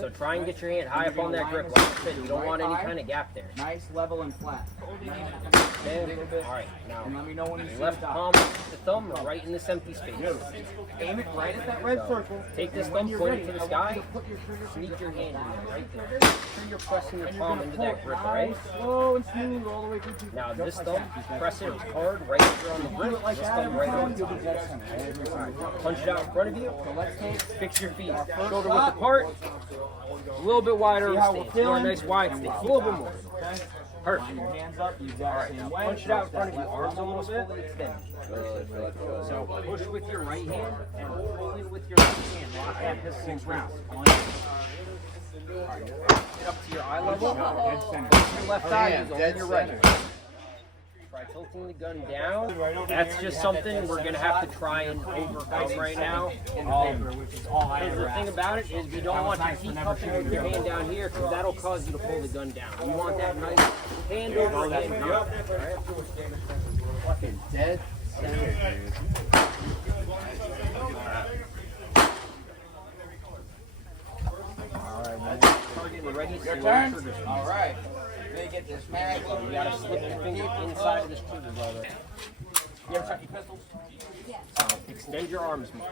So try and get your hand high up on that grip. Like I said, you don't want any kind of gap there. Nice, level, and flat. Okay, a little bit. All right, now And let me know when you see left the dot. palm of the thumb right in this empty space. Aim it right at that red circle. Take this thumb, point it to the sky, sneak your hand in there, right there. Make sure you're pressing your palm into that grip, all right? Slow and smooth all the way through. Now this thumb, press it hard right here on the grip. This thumb right on the You'll be top. dead center. All right, punch it out in front of you. So let's take. Fix your feet. Shoulder width apart. A little bit wider of a stance. You want a nice wide stance. A little bit more. Perfect. Your hands up the exact same way. Punch it out in front of you. Arms almost fully extended. So push with your right hand and pull in with your left hand. Lock that pistol round. Get up to your eye level. Dead center. Your left eye is on your right. Try tilting the gun down. That's just something we're going to have to try and overcome right now. Because the thing about it is we don't want you to keep cupping with your hand down here because that'll cause you to pull the gun down. You want that nice hand over hand grip. Fucking dead center, dude. Alright, man. Target ready. Your turn. All right. They get this mag. You gotta slip your finger inside of this trigger brother. You ever check your pistols? Extend your arms more.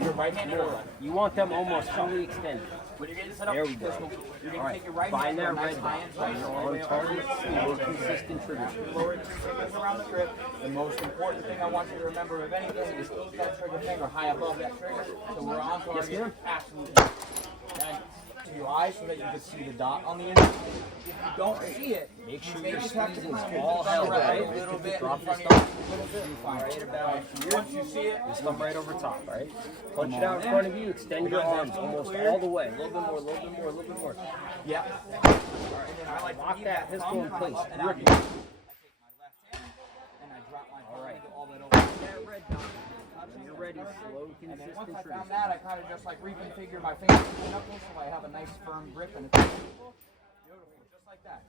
Your right hand or left? You want them almost fully extended. When you're getting set up There for we the go. pistol, you're going All to take right, your right find hand that to a nice red high dot. end You're on target, slow, consistent trigger speed. lower it, fingers around the grip. The most important thing I want you to remember of anything is keep that trigger finger high above that trigger so we're on target. ma'am. Absolutely. And to your eyes so that you can see the dot on the inside. If you don't see it, Make sure you you're just have to squeezing kind of all hell, right? a little bit in Drop front this of you. thumb You're fine. right about here. Once you see it, This thumb right over top, right? Punch it out in front of you, extend your arms almost all the way. A little bit more, a little bit more, a little bit more. yeah. And then I like to Lock keep that pistol in place. and I Grip take it. my left hand and I drop my thumb into all that over. That red dot. When you're ready, slow, And then once consistent I trigger found speed. that, I kind of just like reconfigure my fingers and knuckles so I have a nice firm grip and it's beautiful, just like that.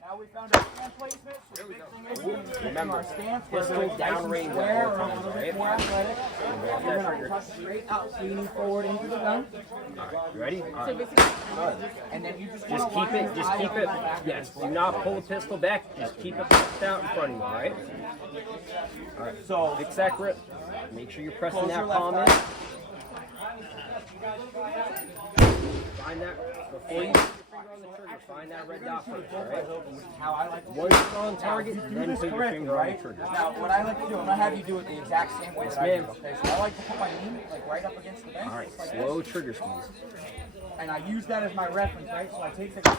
Now we found our stand placement. So the big thing is Remember, our stance, pistol whether it's nice and downrange at square all or a times, little right? bit more athletic. Walk You're that gonna trigger. touch straight out, leaning forward into the gun, You ready? All right. and then you just Just keep it, yes, do not pull the pistol back, just keep it pushed out in front of you, all right? All right, So fix that grip. Make sure you're pressing close that your left palm in. eye. Find that, before you put your finger on the trigger, find that red dot first, all right? How I like to do Once you're on target, then put your finger on the trigger. Now, what I like to do, I'm gonna have you do it the exact same way that I do. ma'am. Okay, so I like to put my knee like right up against the bench, All right, just like slow this, trigger squeeze. and I use that as my reference, right? So I take the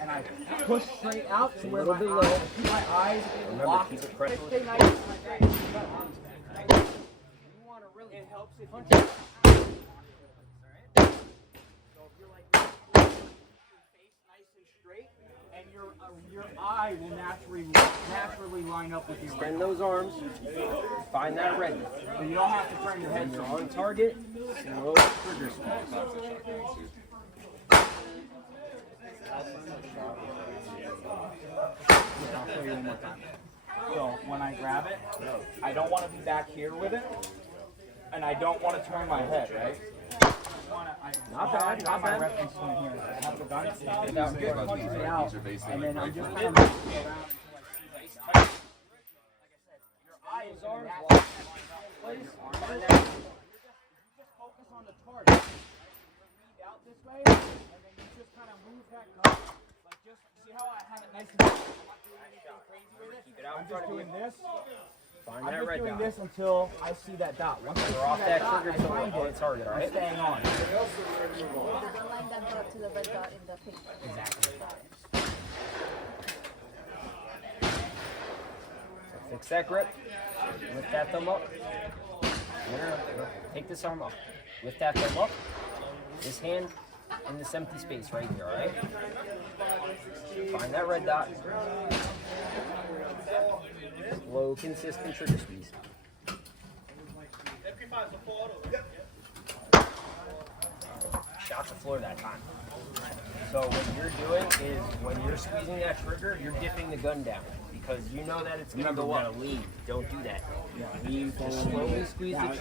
and I push straight out to where A little my bit eyes, low. I keep my eyes Remember, locked. keep it pressed. Stay nice and straight. You got arms back, right? You want to really, it helps if you just. So if you're like this, keep your face nice and straight, and your eye will naturally line up with your red. Extend those arms, find that red dot. So you don't have to turn your head. When you're on target, slow trigger squeeze. I'll show you one more time. So when I grab it, I don't want to be back here with it, and I don't want to turn my head, right? Not bad, not My bad. reference point here. I have the gun, These are and then I'm just kind of basically moving around. Like I said, your eyes are place. You're just focus on the target. Lead out this way, and then you just kind of move that gun. Like just see how I have it nice and. I'm not doing anything crazy with it. I'm just doing this. Find I'm that just red doing dot. this until I see that dot. Once I see We're off that that dot, trigger I till find we're on it. target, all I'm right? staying on. The line that got up to the red dot in the pink. Fix that grip. Lift that thumb up. No. Take this arm up. Lift that thumb up. This hand in this empty space right here, alright? Find that red dot. Slow, consistent trigger squeeze. Shot the floor that time. So what you're doing is when you're squeezing that trigger, you're dipping the gun down because you know that it's going to go up. Leave. Don't do that. Leave. Just slowly squeeze the trigger.